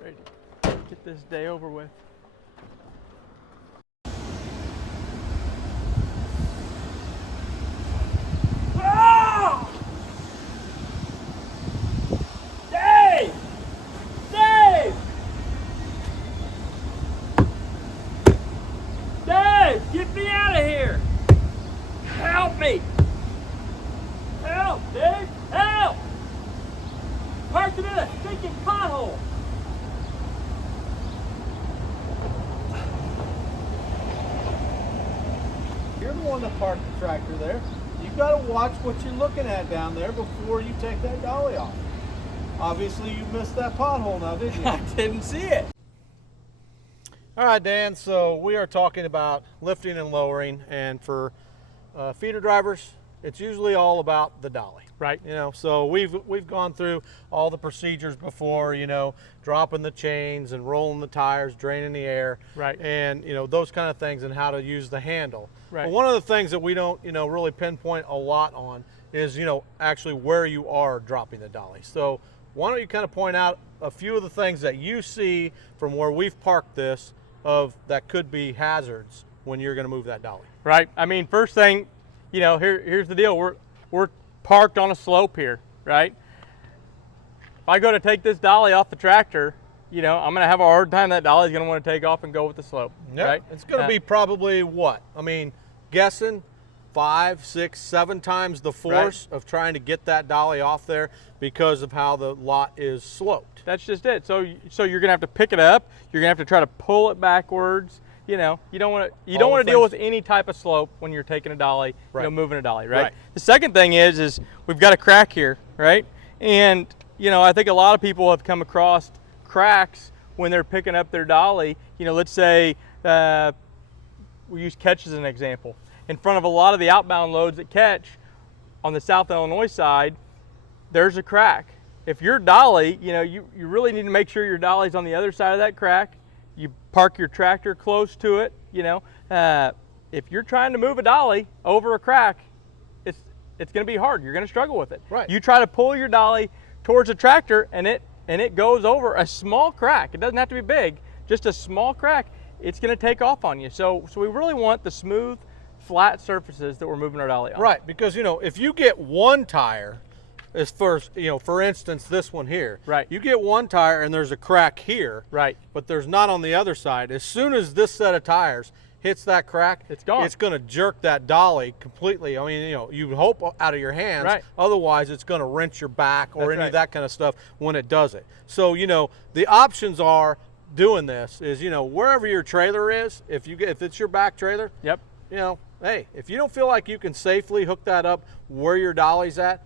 Ready to get this day over with. Oh! Dave! Dave! Dave, get me out of here! Help me! Help, Dave! Help! Parked him in a stinking pothole! You're the one that parked the tractor there. You've got to watch what you're looking at down there before you take that dolly off. Obviously, you missed that pothole now, didn't you? I didn't see it. All right, Dan, so we are talking about lifting and lowering, and for feeder drivers, it's usually all about the dolly. Right. You know, so we've gone through all the procedures before, you know, dropping the chains and rolling the tires, draining the air. Right. And, you know, those kind of things, and how to use the handle. Right. But one of the things that we don't, you know, really pinpoint a lot on is, you know, actually where you are dropping the dolly. So why don't you kind of point out a few of the things that you see from where we've parked this that could be hazards when you're going to move that dolly. Right. I mean, first thing, you know, here's the deal. We're parked on a slope here, right? If I go to take this dolly off the tractor, you know, I'm going to have a hard time. That dolly's going to want to take off and go with the slope. Yep. Right. It's going to be probably what? I mean, guessing 5, 6, 7 times the force of trying to get that dolly off there because of how the lot is sloped. That's just it. So you're going to have to pick it up. You're going to have to try to pull it backwards. You know, you don't want to deal with any type of slope when you're taking a dolly, you know, moving a dolly, right? The second thing is we've got a crack here, right? And, you know, I think a lot of people have come across cracks when they're picking up their dolly. You know, let's say we use Catch as an example. In front of a lot of the outbound loads that Catch on the South Illinois side, there's a crack. If your dolly, you know, you really need to make sure your dolly's on the other side of that crack. You park your tractor close to it, you know. If you're trying to move a dolly over a crack, it's going to be hard. You're going to struggle with it. Right. You try to pull your dolly towards a tractor and it goes over a small crack. It doesn't have to be big, just a small crack. It's going to take off on you. So we really want the smooth, flat surfaces that we're moving our dolly on. Right, because, you know, if you get one tire, as first, you know, for instance, this one here. Right. You get one tire and there's a crack here. Right. But there's not on the other side. As soon as this set of tires hits that crack, it's gone. It's going to jerk that dolly completely. I mean, you know, you hope out of your hands. Right. Otherwise, it's going to wrench your back or That's any right. of that kind of stuff when it does it. So, you know, the options are doing this is, you know, wherever your trailer is, if it's your back trailer. Yep. You know, hey, if you don't feel like you can safely hook that up where your dolly's at,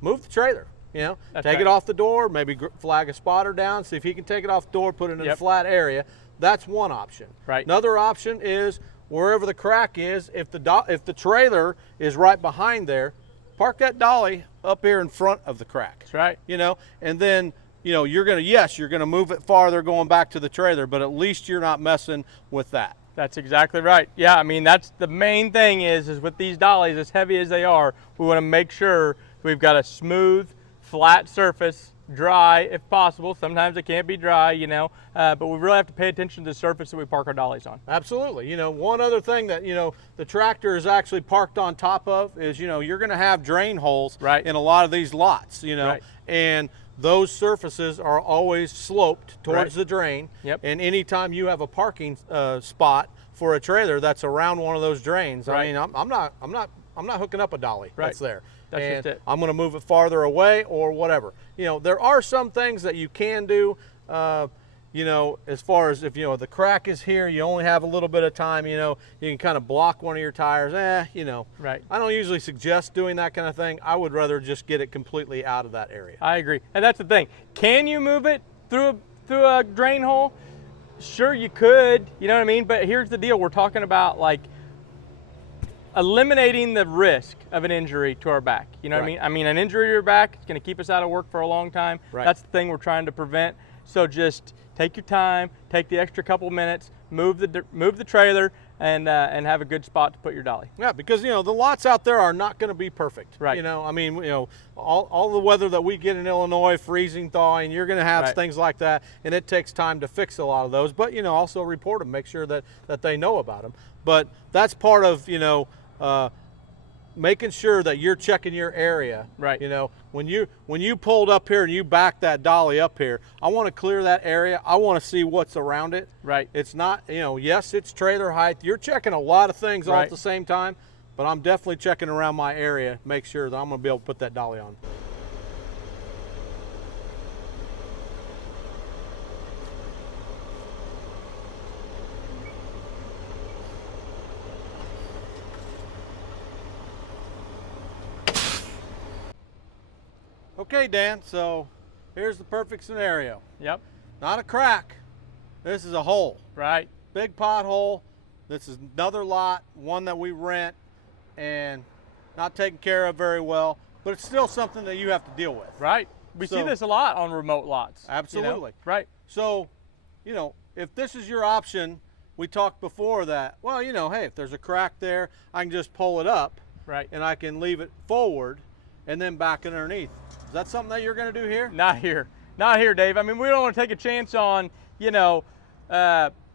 move the trailer. You know, take it off the door, maybe flag a spotter down, see if he can take it off the door, put it in a flat area. That's one option. Right. Another option is wherever the crack is, if the trailer is right behind there, park that dolly up here in front of the crack. That's right. You know, and then, you know, you're going to move it farther going back to the trailer, but at least you're not messing with that. That's exactly right. Yeah, I mean, that's the main thing is with these dollies, as heavy as they are, we want to make sure we've got a smooth, flat surface, dry if possible. Sometimes it can't be dry, you know, but we really have to pay attention to the surface that we park our dollies on. Absolutely. You know, one other thing that, you know, the tractor is actually parked on top of is, you know, you're going to have drain holes in a lot of these lots, you know, and those surfaces are always sloped towards the drain. Yep. And anytime you have a parking spot for a trailer that's around one of those drains, I mean, I'm not hooking up a dolly that's there. That's and just it. I'm going to move it farther away or whatever. You know, there are some things that you can do, you know, as far as if, you know, the crack is here, you only have a little bit of time, you know, you can kind of block one of your tires, you know. Right. I don't usually suggest doing that kind of thing. I would rather just get it completely out of that area. I agree. And that's the thing. Can you move it through a drain hole? Sure, you could, you know what I mean? But here's the deal. We're talking about like eliminating the risk of an injury to our back. You know what I mean? I mean, an injury to your back is going to keep us out of work for a long time. Right. That's the thing we're trying to prevent. So just take your time, take the extra couple minutes, move the trailer, and have a good spot to put your dolly. Yeah, because the lots out there are not going to be perfect. Right. I mean, all the weather that we get in Illinois, freezing, thawing, you're going to have things like that, and it takes time to fix a lot of those. But also report them, make sure that they know about them. But that's part of making sure that you're checking your area. Right. When you pulled up here and you backed that dolly up here, I want to clear that area. I want to see what's around it. Right. It's not, yes, it's trailer height. You're checking a lot of things all at the same time, but I'm definitely checking around my area, make sure that I'm going to be able to put that dolly on. Okay, Dan, so here's the perfect scenario. Yep. Not a crack. This is a hole. Right. Big pothole. This is another lot, one that we rent and not taken care of very well, but it's still something that you have to deal with. Right. We see this a lot on remote lots. Absolutely. Right. So, if this is your option, we talked before that, well, hey, if there's a crack there, I can just pull it up. Right. And I can leave it forward and then back underneath. Is that something that you're going to do here? Not here. Not here, Dave. I mean, we don't want to take a chance on,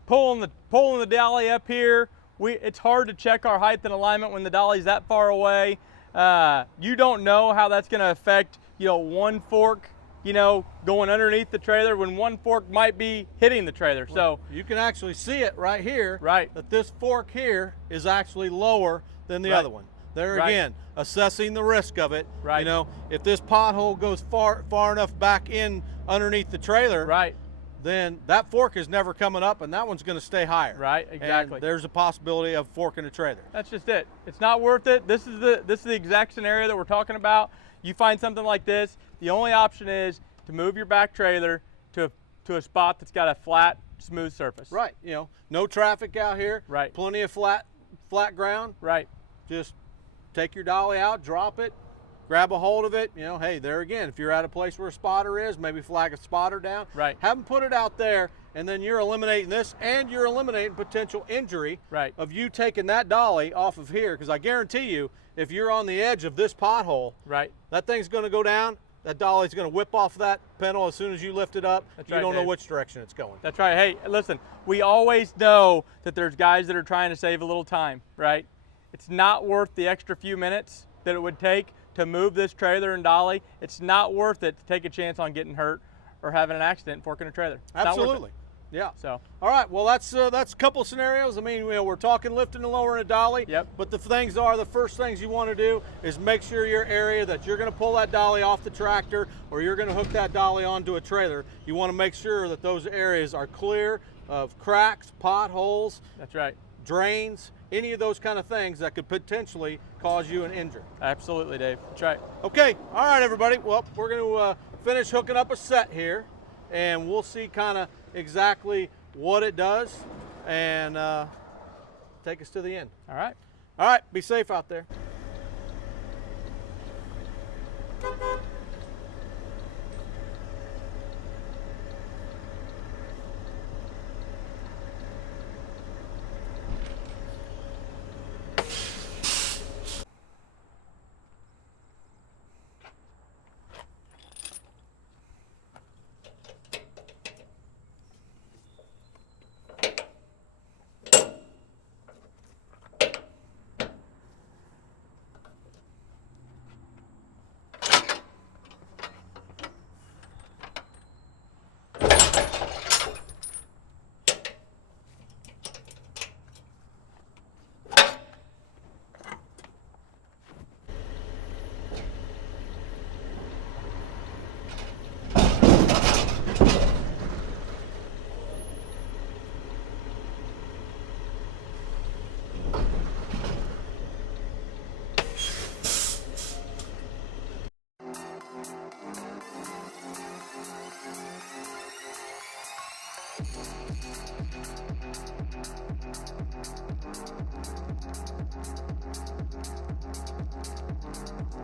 pulling the dolly up here. It's hard to check our height and alignment when the dolly's that far away. You don't know how that's going to affect, one fork, going underneath the trailer when one fork might be hitting the trailer. Well, so you can actually see it right here. Right. That this fork here is actually lower than the other one. There again, assessing the risk of it. Right. If this pothole goes far enough back in underneath the trailer, right, then that fork is never coming up, and that one's going to stay higher. Right, exactly. And there's a possibility of forking a trailer. That's just it. It's not worth it. This is the exact scenario that we're talking about. You find something like this, the only option is to move your back trailer to a spot that's got a flat, smooth surface. Right. No traffic out here. Right. Plenty of flat ground. Right. Just take your dolly out, drop it, grab a hold of it. Hey, there again, if you're at a place where a spotter is, maybe flag a spotter down. Right. Have them put it out there, and then you're eliminating this, and you're eliminating potential injury of you taking that dolly off of here, because I guarantee you, if you're on the edge of this pothole, that thing's going to go down. That dolly's going to whip off that pedal as soon as you lift it up. You don't know which direction it's going. That's right. Hey, listen, we always know that there's guys that are trying to save a little time, right? It's not worth the extra few minutes that it would take to move this trailer and dolly. It's not worth it to take a chance on getting hurt or having an accident forking a trailer. It's Absolutely. Yeah. So. All right. Well, that's a couple scenarios. I mean, we're talking lifting and lowering a dolly. Yep. But the first things you want to do is make sure your area that you're going to pull that dolly off the tractor or you're going to hook that dolly onto a trailer. You want to make sure that those areas are clear of cracks, potholes. That's right. Drains, any of those kind of things that could potentially cause you an injury. Absolutely, Dave. That's right. Okay. All right, everybody. Well, we're going to finish hooking up a set here, and we'll see kind of exactly what it does and take us to the end. All right. All right. Be safe out there.